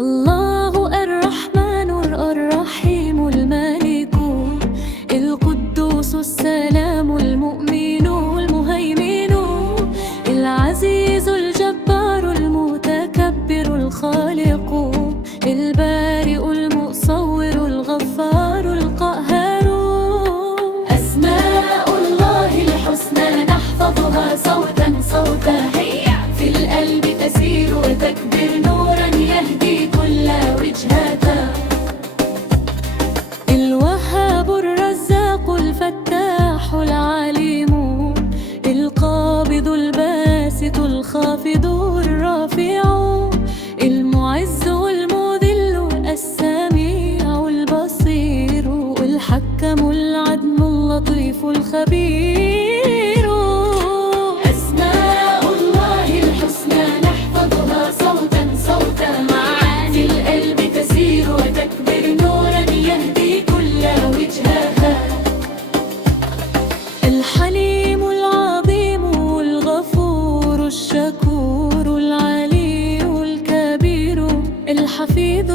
الله الرحمن الرحيم الملك القدوس السلام المؤمن المهيمن العزيز الجبار المتكبر الخالق البارئ المصور الغفار القهار. أسماء الله الحسنى نحفظها صوتا صوتا، في القلب تسير وتكبر نورا يهدي كل وجهاتا. الوهاب الرزاق الفتاح العليم القابض الباسط الخافض الرافع المعز المذل السميع البصير الحكم العدل اللطيف الخبير. أسماء الله الحسنى نحفظها صوتا صوتا، في القلب تسير وتكبر نورا يهدي كل وجهها. الحليم العظيم الغفور الشكور العلي الكبير الحفيظ